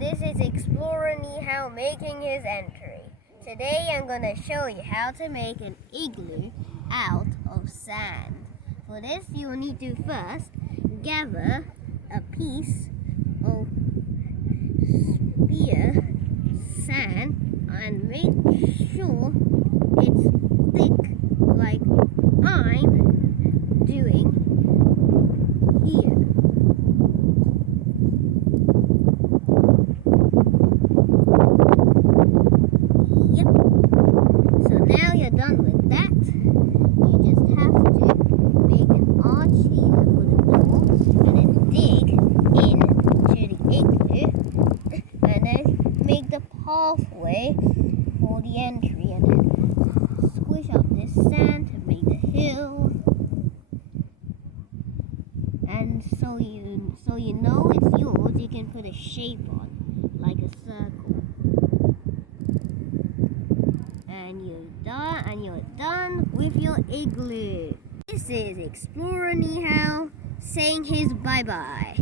This is Explorer Nihao making his entry. Today I'm going to show you how to make an igloo out of sand. For this you will need to first gather a piece of spear sand and make sure it's thick like I'm doing here. Yep. So now you're done with that. You just have to make an arch here for the door and then dig into the igloo and then make the pathway for the entry and then squish up this sand to make the hill. And so you know it's yours, you can put a shape on, like a circle. And you're done with your igloo. This is Explorer Nihao saying his bye-bye.